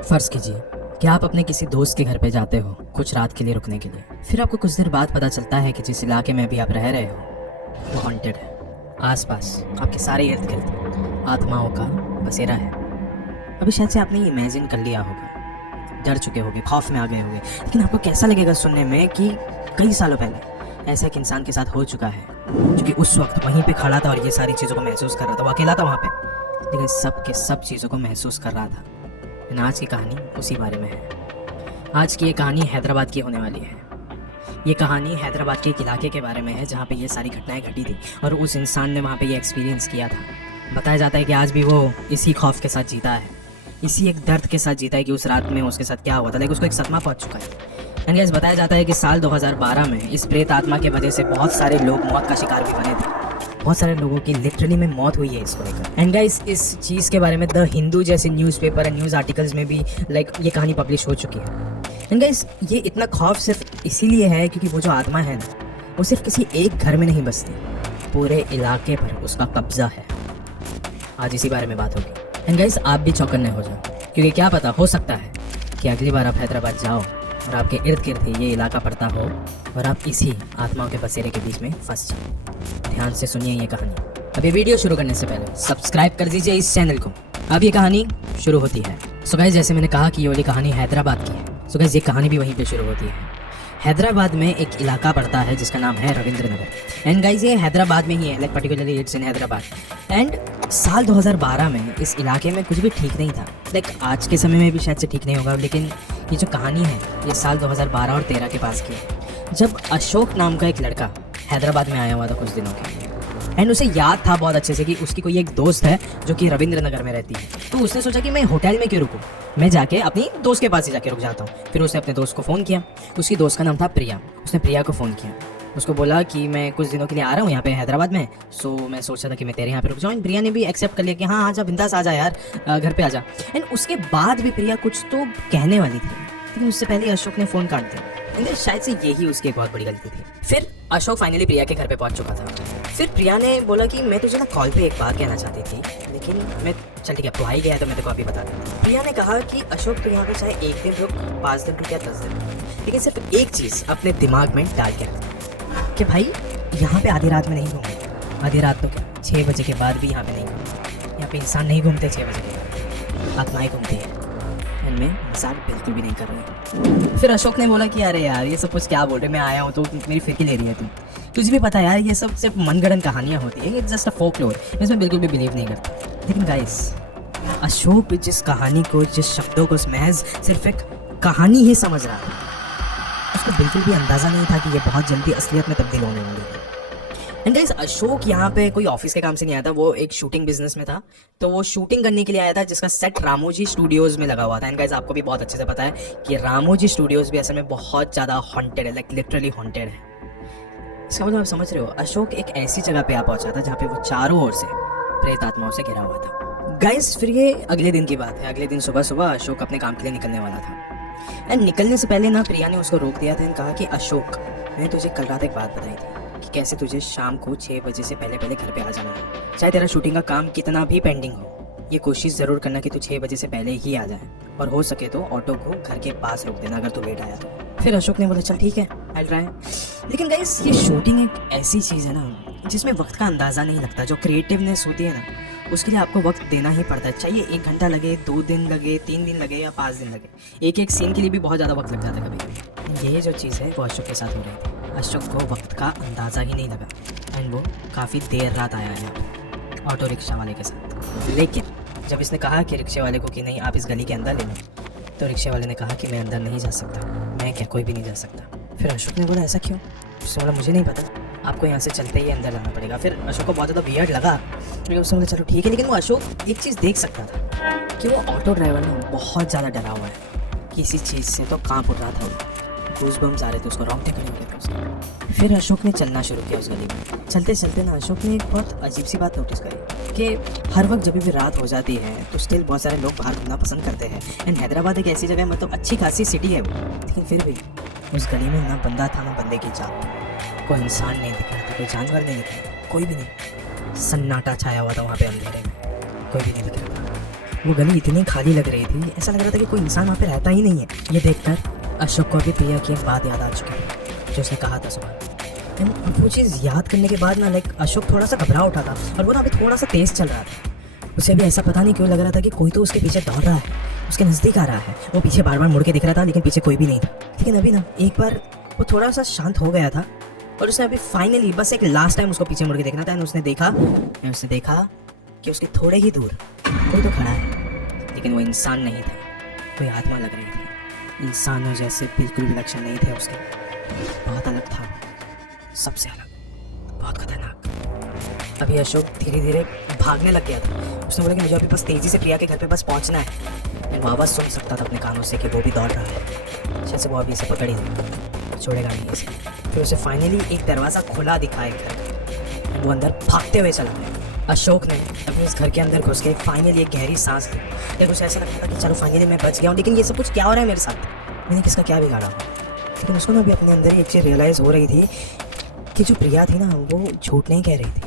फर्ज कीजिए कि आप अपने किसी दोस्त के घर पे जाते हो कुछ रात के लिए रुकने के लिए। फिर आपको कुछ देर बाद पता चलता है कि जिस इलाके में अभी आप रह रहे हो वो हॉन्टेड है। आसपास आपके सारे इर्द गिर्द आत्माओं का बसेरा है। अभी शायद से आपने इमेजिन कर लिया होगा, डर चुके होगे, खौफ में आ गए होगे, लेकिन आपको कैसा लगेगा सुनने में कि कई सालों पहले ऐसा एक इंसान के साथ हो चुका है जो कि उस वक्त वहीं पे खड़ा था और ये सारी चीज़ों को महसूस कर रहा था। वो अकेला था वहाँ पे, लेकिन सब के सब चीज़ों को महसूस कर रहा था। लेकिन आज की कहानी उसी बारे में है। आज की ये कहानी हैदराबाद की होने वाली है। ये कहानी हैदराबाद के एक इलाके के बारे में है जहाँ पे ये सारी घटनाएं घटी थी और उस इंसान ने वहाँ पे ये एक्सपीरियंस किया था। बताया जाता है कि आज भी वो इसी खौफ के साथ जीता है, इसी एक दर्द के साथ जीता है कि उस रात में उसके साथ क्या हुआ था, लेकिन उसको एक सदमा पहुंच चुका है। एंड गाइस, बताया जाता है कि साल 2012 में इस प्रेत आत्मा की वजह से बहुत सारे लोग मौत का शिकार भी बने थे। बहुत सारे लोगों की लिटरली में मौत हुई है इसको लेकर। एंड गाइस, इस चीज़ के बारे में द हिंदू जैसे न्यूज़पेपर एंड न्यूज़ आर्टिकल्स में भी ये कहानी पब्लिश हो चुकी है। एंड गाइस, ये इतना खौफ सिर्फ इसीलिए है क्योंकि वो जो आत्मा है ना, वो सिर्फ किसी एक घर में नहीं बसती, पूरे इलाके पर उसका कब्जा है। आज इसी बारे में बात होगी। एंड गाइस, आप भी चौकन्ने हो जाओ क्योंकि क्या पता, हो सकता है कि अगली बार आप हैदराबाद जाओ और आपके इर्द गिर्द ये इलाका पड़ता हो और आप इसी आत्माओं के बसेरे के बीच में फंस जाओ। ध्यान से सुनिए ये कहानी। अभी वीडियो शुरू करने से पहले सब्सक्राइब कर दीजिए इस चैनल को। अब ये कहानी शुरू होती है। सो गाइस, जैसे मैंने कहा कि ये वाली कहानी हैदराबाद की है, सो गाइस ये कहानी भी वहीं पे शुरू होती है। हैदराबाद में एक इलाका पड़ता है जिसका नाम है रविंद्र नगर। एंड गाइस, ये हैदराबाद में ही है, like particularly it's in Hyderabad. And साल 2012 में इस इलाके में कुछ भी ठीक नहीं था। लाइक आज के समय में भी शायद से ठीक नहीं होगा, लेकिन ये जो कहानी है ये साल 2012 और 13 के पास की है, जब अशोक नाम का एक लड़का हैदराबाद में आया हुआ था कुछ दिनों के लिए। एंड उसे याद था बहुत अच्छे से कि उसकी कोई एक दोस्त है जो कि रविंद्र नगर में रहती है। तो उसने सोचा कि मैं होटल में क्यों रुकूं, मैं जाके अपनी दोस्त के पास ही जाके रुक जाता हूँ। फिर उसने अपने दोस्त को फ़ोन किया। उसकी दोस्त का नाम था प्रिया। उसने प्रिया को फ़ोन किया, उसको बोला कि मैं कुछ दिनों के लिए आ रहा हूँ यहाँ पे हैदराबाद में, सो मैं सोच रहा था कि मैं तेरे यहाँ पे रुक जाऊँ। प्रिया ने भी एक्सेप्ट कर लिया कि हाँ आजा, बिंदास आ जा यार, घर पे आ जा। एंड उसके बाद भी प्रिया कुछ तो कहने वाली थी, लेकिन उससे पहले अशोक ने फ़ोन काट दिया। शायद से यही उसकी एक बहुत बड़ी गलती थी। फिर अशोक फाइनली प्रिया के घर पे पहुंच चुका था। फिर प्रिया ने बोला कि मैं तुझे ना कॉल पे एक बात कहना चाहती थी, लेकिन मैं चल ठीक है, तो आ ही गया है तो मैं तेरे को अभी बता दूँ। प्रिया ने कहा कि अशोक तो यहाँ पे चाहे 1 दिन रुक, 5 दिन रुक या 10 दिन, लेकिन सिर्फ एक चीज़ अपने दिमाग में डाल के रख कि भाई यहाँ पे आधी रात में नहीं घूमना। आधी रात तो क्या, 6 बजे के बाद भी यहाँ पे नहीं घूमना। यहाँ पे इंसान नहीं घूमते 6 बजे के बाद, आत्माएं घूमती है। एंड मैं मजाक बिल्कुल भी नहीं कर रही। फिर अशोक ने बोला कि अरे यार ये सब कुछ क्या बोल रहे, मैं आया हूँ तो मेरी फिक्र ले रही है तुम, तुझे भी पता यार ये सब सिर्फ मनगढ़ंत कहानियाँ होती है, इट्स जस्ट अ फोकलोर, मैं इसमें बिल्कुल भी बिलीव नहीं करता। लेकिन गाइस, अशोक जिस कहानी को, जिस शब्दों को महज सिर्फ एक कहानी ही समझ रहा था, उसको बिल्कुल भी अंदाज़ा नहीं था कि ये बहुत जल्दी असलियत में तब्दील होने वाली है। एंड गाइस, अशोक यहाँ पे कोई ऑफिस के काम से नहीं आया था, वो एक शूटिंग बिजनेस में था। तो वो शूटिंग करने के लिए आया था जिसका सेट रामोजी स्टूडियोज़ में लगा हुआ था। एंड गाइस, आपको भी बहुत अच्छे से पता है कि रामोजी स्टूडियोज़ भी असल में बहुत ज़्यादा हॉन्टेड है, लाइक लिटरली हॉन्टेड है। इसका मतलब आप समझ रहे हो, अशोक एक ऐसी जगह पे आ पहुंचा था जहाँ पे वो चारों ओर से प्रेत आत्माओं से घिरा हुआ था। गाइस, फिर ये अगले दिन की बात है। अगले दिन सुबह सुबह अशोक अपने काम के लिए निकलने वाला था। एंड निकलने से पहले ना प्रिया ने उसको रोक दिया था एंड कहा कि अशोक, मैंने तुझे कल रात एक बात बताई थी कि कैसे तुझे शाम को 6 बजे से पहले पहले घर पे आ जाना है। चाहे तेरा शूटिंग का काम कितना भी पेंडिंग हो, ये कोशिश ज़रूर करना कि तू 6 बजे से पहले ही आ जाए, और हो सके तो ऑटो को घर के पास रोक देना अगर तू लेट आया तो। फिर अशोक ने बोला चल ठीक है, आई ट्राई। लेकिन गाइस, ये शूटिंग एक ऐसी चीज़ है ना जिसमें वक्त का अंदाज़ा नहीं लगता। जो क्रिएटिवनेस होती है ना, उसके लिए आपको वक्त देना ही पड़ता है। चाहिए 1 घंटा लगे, 2 दिन लगे, 3 दिन लगे या 5 दिन लगे, एक एक सीन के लिए भी बहुत ज़्यादा वक्त लग जाता है कभी। ये जो चीज़ है वो अशोक के साथ हो रही थी। अशोक को वक्त का अंदाज़ा ही नहीं लगा एंड वो काफ़ी देर रात आया है ऑटो रिक्शा वाले के साथ। लेकिन जब इसने कहा कि रिक्शे वाले को कि नहीं आप इस गली के अंदर ले लो, तो रिक्शे वाले ने कहा कि मैं अंदर नहीं जा सकता। मैं क्या, कोई भी नहीं जा सकता। फिर अशोक ने बोला ऐसा क्यों? उसने बोला मुझे नहीं पता, आपको यहाँ से चलते ही अंदर जाना पड़ेगा। फिर अशोक को बहुत ज़्यादा वियर्ड लगा, लेकिन उसने बोला चलो ठीक है। लेकिन वो अशोक एक चीज़ देख सकता था कि वो ऑटो ड्राइवर ना बहुत ज़्यादा डरा हुआ है किसी चीज़ से, तो कांप उठ रहा था वो, गूज़बम्स आ रहे थे उसको, रोंगटे खड़े हो गए थे उसके। फिर अशोक ने चलना शुरू किया उस गली में। चलते चलते ना अशोक ने एक बहुत अजीब सी बात नोटिस करी कि हर वक्त जब भी रात हो जाती है तो स्टिल बहुत सारे लोग बाहर घूमना पसंद करते हैं। एंड हैदराबाद एक ऐसी जगह है, मतलब अच्छी खासी सिटी है वो, लेकिन फिर भी उस गली में ना बंदा था ना बंदे की जात। कोई इंसान नहीं दिख रहा था, कोई जानवर नहीं दिख रहा, कोई भी नहीं। सन्नाटा छाया हुआ था वहाँ पे अंधेरे में, कोई भी नहीं दिख रहा था। वो गली इतनी खाली लग रही थी, ऐसा लग रहा था कि कोई इंसान वहाँ पे रहता ही नहीं है। ये देखकर अशोक को अभी प्रिया की एक बात याद आ चुकी है जो उसने कहा था सुबह। एंड वो चीज़ याद करने के बाद ना अशोक थोड़ा सा घबरा उठा था और वो ना अभी थोड़ा सा तेज़ चल रहा था। उसे अभी ऐसा पता नहीं क्यों लग रहा था कि कोई तो उसके पीछे दौड़ रहा है, उसके नज़दीक आ रहा है। वो पीछे बार बार मुड़ के दिख रहा था लेकिन पीछे कोई भी नहीं था। लेकिन अभी ना एक बार वो थोड़ा सा शांत हो गया था और उसने अभी फाइनली बस एक लास्ट टाइम उसको पीछे मुड़ के देखना था। एंड उसने देखा कि उसके थोड़े ही दूर कोई तो खड़ा है, लेकिन वो इंसान नहीं था, कोई आत्मा लग रही थी। इंसानों जैसे बिल्कुल भी लक्षण नहीं थे उसके, बहुत अलग था, सबसे अलग, बहुत खतरनाक। अभी अशोक धीरे धीरे भागने लग गया था। उसने बोला कि मुझे अभी बस तेज़ी से प्रिया के घर पे बस पहुंचना है। वो आवाज़ सुन सकता था अपने कानों से कि वो भी दौड़ रहा है, शायद से वो अभी इसे पकड़ ही नहीं, छोड़ेगा नहीं इसे। फिर उसे फाइनली एक दरवाज़ा खुला दिखा एक घर का, वो अंदर भागते हुए चला गया। अशोक ने अपने इस घर के अंदर घुस के फाइनली एक गहरी सांस ली। फिर कुछ ऐसा लगता था कि चलो फाइनली मैं बच गया हूँ, लेकिन ये सब कुछ क्या हो रहा है मेरे साथ, मैंने किसका क्या बिगाड़ा। लेकिन उसको ना अभी अपने अंदर ही एक चीज़ रियलाइज़ हो रही थी कि जो प्रिया थी ना वो झूठ नहीं कह रही थी,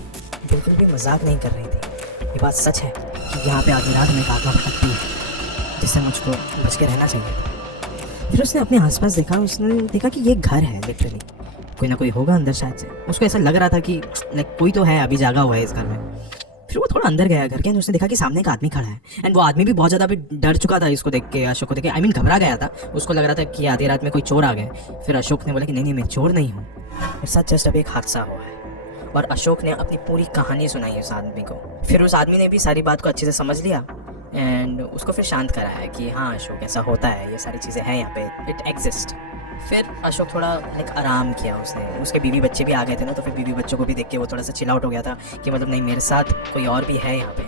बिल्कुल भी मजाक नहीं कर रही थी। ये बात सच है कि यहाँ पे आधी रात में एक आत्मा भटकती है जिससे मुझको बच के रहना चाहिए। फिर उसने अपने आसपास देखा, उसने देखा कि ये घर है, लिटरली कोई ना कोई होगा अंदर शायद से। उसको ऐसा लग रहा था कि कोई तो है अभी जागा हुआ है इस घर में। फिर वो थोड़ा अंदर गया घर के, उसने देखा कि सामने एक आदमी खड़ा है। एंड वो आदमी भी बहुत ज़्यादा अभी डर चुका था इसको देख के, अशोक को देख के, आई मीन घबरा गया था। उसको लग रहा था कि आधी रात में कोई चोर आ गए। फिर अशोक ने बोला कि नहीं मैं चोर नहीं हूँ, मेरे साथ जस्ट अभी एक हादसा हुआ है। और अशोक ने अपनी पूरी कहानी सुनाई उस आदमी को। फिर उस आदमी ने भी सारी बात को अच्छे से समझ लिया एंड उसको फिर शांत कराया कि हाँ अशोक ऐसा होता है, ये सारी चीज़ें हैं यहाँ पे, इट एग्जिस्ट। फिर अशोक थोड़ा आराम किया उसने। उसके बीवी बच्चे भी आ गए थे ना, तो फिर बीवी बच्चों को भी देख के वो थोड़ा सा चिल आउट हो गया था कि मतलब नहीं मेरे साथ कोई और भी है यहाँ पे,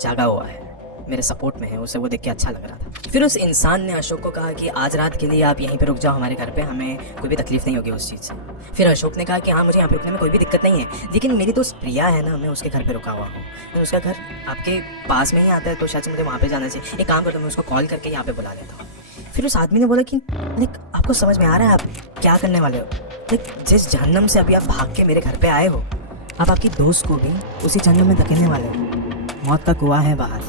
जागा हुआ है, मेरे सपोर्ट में है। उसे वो देख के अच्छा लग रहा था। फिर उस इंसान ने अशोक को कहा कि आज रात के लिए आप यहीं पे रुक जाओ हमारे घर पे, हमें कोई भी तकलीफ नहीं होगी उस चीज़ से। फिर अशोक ने कहा कि हाँ मुझे यहाँ पे रुकने में कोई भी दिक्कत नहीं है, लेकिन मेरी दोस्त प्रिया है ना, मैं उसके घर पे रुका हुआ हूँ, उसका घर आपके पास में ही आता है, तो शायद से मुझे वहाँ पे जाना चाहिए। एक काम करता हूँ, मैं उसको कॉल करके यहाँ पे बुला लेता हूँ। फिर उस आदमी ने बोला कि आपको समझ में आ रहा है आप क्या करने वाले हो? जिस जहन्नम से अभी आप भाग के मेरे घर पे आए हो, आप आपकी दोस्त को भी उसी जहन्नम में धकेलने वाले हो। मौत का कुआं है बाहर,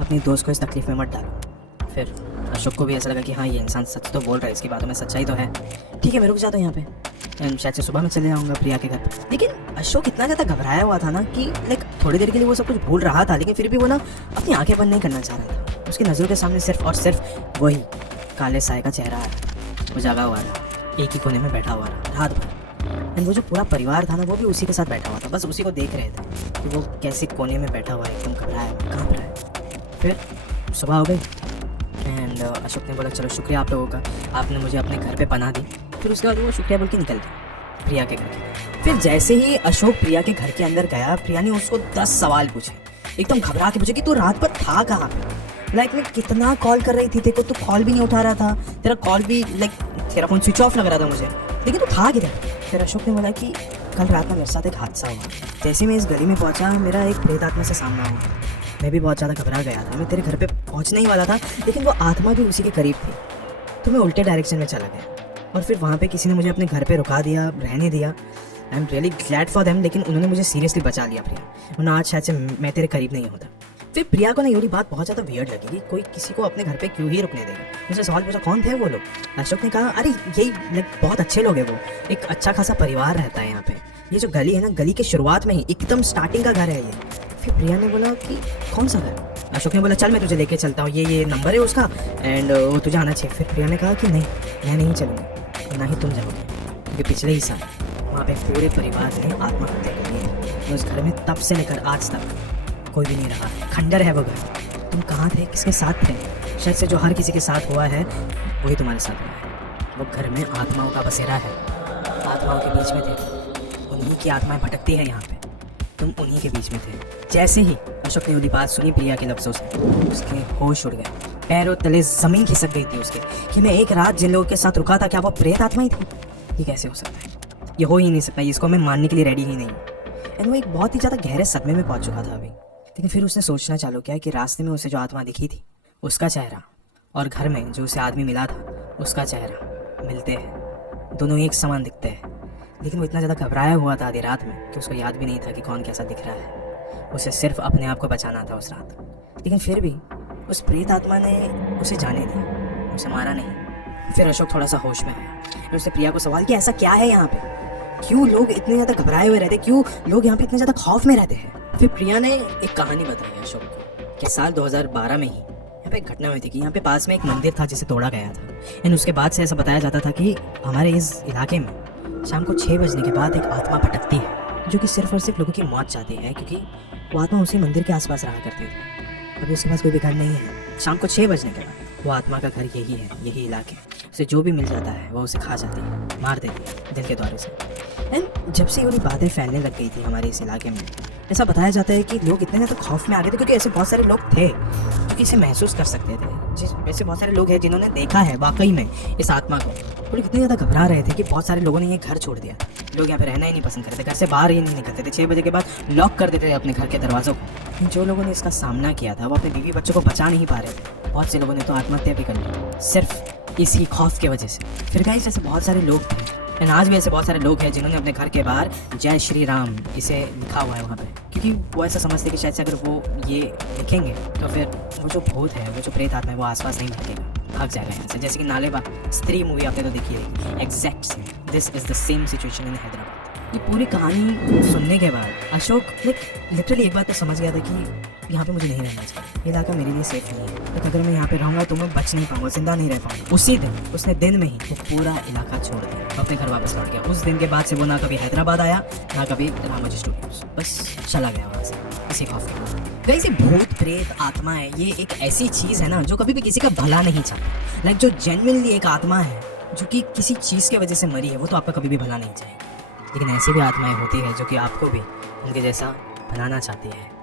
अपनी दोस्त को इस तकलीफ में मत डालो। फिर अशोक को भी ऐसा लगा कि हाँ ये इंसान सच तो बोल रहा है, इसकी बातों में सच्चाई तो है। ठीक है मैं रुक जाता हूँ यहाँ पे, एंड शायद से सुबह में चले जाऊँगा प्रिया के घर पे। लेकिन अशोक इतना ज़्यादा घबराया हुआ था ना कि थोड़ी देर के लिए वो सब कुछ भूल रहा था, लेकिन फिर भी वो ना अपनी आंखें बंद नहीं करना चाह रहा था। उसकी नज़रों के सामने सिर्फ और सिर्फ वही काले साए का चेहरा है। वो जागा हुआ था, एक ही कोने में बैठा हुआ रहा रात भर। एंड वो जो पूरा परिवार था ना वो भी उसी के साथ बैठा हुआ था, बस उसी को देख रहे थे कि वो कैसे कोने में बैठा हुआ है, एकदम घबराया काँप रहा है। फिर सुबह हो गई एंड अशोक ने बोला चलो शुक्रिया आप लोगों का, आपने मुझे अपने घर पे पनाह दी। फिर उसके बाद वो शुक्रिया बोल के निकल गया प्रिया के घर के। फिर जैसे ही अशोक प्रिया के घर के अंदर गया, प्रिया ने उसको 10 सवाल पूछे, एकदम घबरा के पूछे कि तू रात भर था कहाँ पे। मैं कितना कॉल कर रही थी तेरे को, तू कॉल भी नहीं उठा रहा था, तेरा कॉल भी तेरा फोन स्विच ऑफ लग रहा था मुझे, लेकिन तू था किधर? फिर अशोक ने बोला कि कल रात में मेरे साथ एक हादसा हुआ। जैसे मैं इस गली में पहुंचा, मेरा एक प्रेत आत्मा से सामना हुआ। मैं भी बहुत ज़्यादा घबरा गया था, मैं तेरे घर पे पहुंचने ही वाला था, लेकिन वो आत्मा भी उसी के करीब थी, तो मैं उल्टे डायरेक्शन में चला गया। और फिर वहाँ पे किसी ने मुझे अपने घर पे रुका दिया, रहने दिया। I am really glad for them, लेकिन उन्होंने मुझे सीरियसली बचा लिया प्रिया, वरना आज शायद से मैं तेरे करीब नहीं होता। फिर प्रिया को ना ये बात बहुत ज़्यादा वियर्ड लगी कि कोई किसी को अपने घर पे क्यों ही रुकने देगा। उसने सवाल पूछा कौन थे वो लोग? अशोक ने कहा अरे यही बहुत अच्छे लोग हैं, वो एक अच्छा खासा परिवार रहता है यहाँ पे। ये जो गली है ना, गली के शुरुआत में ही एकदम स्टार्टिंग का घर है ये। फिर प्रिया ने बोला कि कौन सा घर? अशोक ने बोला चल मैं तुझे लेके चलता हूँ, ये नंबर है उसका एंड वो तुझे आना चाहिए। फिर प्रिया ने कहा कि नहीं मैं नहीं चलूँगी, ना ही तुम जाओगे, क्योंकि पिछले ही साल वहाँ पे पूरे परिवार ने आत्महत्या करी है। उस घर में तब से लेकर आज तक कोई भी नहीं रहा, खंडर है वो घर। तुम कहाँ थे, किसके साथ थे? शायद से जो हर किसी के साथ हुआ है वही तुम्हारे साथ हुआ है। वो घर में आत्माओं का बसेरा है, आत्माओं के बीच में थे, उन्हीं की आत्माएं भटकती हैं यहाँ पे, तुम उन्हीं के बीच में थे। जैसे ही अशोक ने वो बात सुनी प्रिया के लफ्ज़ों से, उसके होश उड़ गए, पैरों तले ज़मीन खिसक गई थी उसके कि मैं एक रात जिन लोगों के साथ रुका था क्या वो प्रेत आत्मा ही थी? ये कैसे हो सकता है? ये हो ही नहीं सकता, इसको मैं मानने के लिए रेडी ही नहीं हूँ। एंड वो एक बहुत ही ज़्यादा गहरे सदमे में पहुँच चुका था अभी। लेकिन फिर उसने सोचना चालू किया कि रास्ते में उसे जो आत्मा दिखी थी उसका चेहरा और घर में जो उसे आदमी मिला था उसका चेहरा मिलते हैं, दोनों एक समान दिखते हैं। लेकिन वो इतना ज़्यादा घबराया हुआ था आधी रात में कि उसको याद भी नहीं था कि कौन कैसा दिख रहा है। उसे सिर्फ अपने आप को बचाना था उस रात। लेकिन फिर भी उस प्रेत आत्मा ने उसे जाने दिया, उसे मारा नहीं। फिर अशोक थोड़ा सा होश में आया। फिर उसने प्रिया को सवाल किया, ऐसा क्या है यहाँ पे, क्यों लोग इतने ज़्यादा घबराए हुए रहते, क्यों लोग यहाँ पे इतने ज़्यादा खौफ में रहते हैं। फिर प्रिया ने एक कहानी बताई अशोक को कि साल 2012 में ही यहाँ पे एक घटना हुई थी कि यहाँ पे पास में एक मंदिर था जिसे तोड़ा गया था। एंड उसके बाद से ऐसा बताया जाता था कि हमारे इस इलाके में शाम को 6 बजने के बाद एक आत्मा भटकती है जो कि सिर्फ और सिर्फ लोगों की मौत चाहती है, क्योंकि वो आत्मा उसी मंदिर के आसपास रहा करती थी। अभी उसके पास कोई भी घर नहीं है। शाम को 6 बजने के बाद वो आत्मा का घर यही है, यही इलाके। उसे जो भी मिल जाता है वो उसे खा जाती है, मार देती है दिल के द्वारे से। एंड जब से ये बातें फैलने लग गई थी हमारे इस इलाके में, ऐसा बताया जाता है कि लोग इतने ज़्यादा खौफ में आ गए थे, क्योंकि ऐसे बहुत सारे लोग थे जो कि इसे महसूस कर सकते थे। ऐसे बहुत सारे लोग हैं जिन्होंने देखा है वाकई में इस आत्मा को। वो लोग इतने ज़्यादा घबरा रहे थे कि बहुत सारे लोगों ने ये घर छोड़ दिया। लोग यहाँ पे रहना ही नहीं पसंद करते थे, घर से बाहर ही नहीं निकलते थे। 6 बजे के बाद लॉक कर देते थे अपने घर के दरवाज़ों को। जो लोगों ने इसका सामना किया था वो अपने बीवी बच्चों को बचा नहीं पा रहे थे। बहुत से लोगों ने तो आत्महत्या भी कर ली सिर्फ इसी खौफ के वजह से। फिर गाइस ऐसे बहुत सारे लोग थे, एंड आज भी ऐसे बहुत सारे लोग हैं जिन्होंने अपने घर के बाहर जय श्री राम इसे लिखा हुआ है वहाँ पे, क्योंकि वो ऐसा समझते हैं कि शायद से अगर वो ये लिखेंगे तो फिर वो जो भूत है, वो जो प्रेत आत्मा है, वो आसपास नहीं भटकेगा, भाग जाएगा यहाँ से। जैसे कि नालेबा स्त्री मूवी आपने तो देखी है, exact this is the same situation in Hyderabad. ये पूरी कहानी सुनने के बाद अशोक लिटरली एक बात तो समझ गया था कि यहाँ पे मुझे नहीं रहना चाहिए, ये इलाका मेरे लिए सेफ नहीं है। तो अगर मैं यहाँ पे रहूँगा तो मैं बच नहीं पाऊँगा, जिंदा नहीं रह पाऊँगा। उसी दिन उसने दिन में ही वो पूरा इलाका छोड़ दिया, अपने घर वापस लौट गया। उस दिन के बाद से वो ना कभी हैदराबाद आया ना कभी रामोजी स्टूडियोज, बस चला गया वहाँ से इसी खौफ में। गाइस ये भूत प्रेत आत्मा है, ये एक ऐसी चीज़ है ना जो कभी भी किसी का भला नहीं चाहती। लाइक जो जेन्युइनली एक आत्मा है जो कि किसी चीज़ की वजह से मरी है, वो तो आपका कभी भी भला नहीं चाहेगी। लेकिन ऐसी भी आत्माएं होती है जो कि आपको भी उनके जैसा बनाना चाहती है।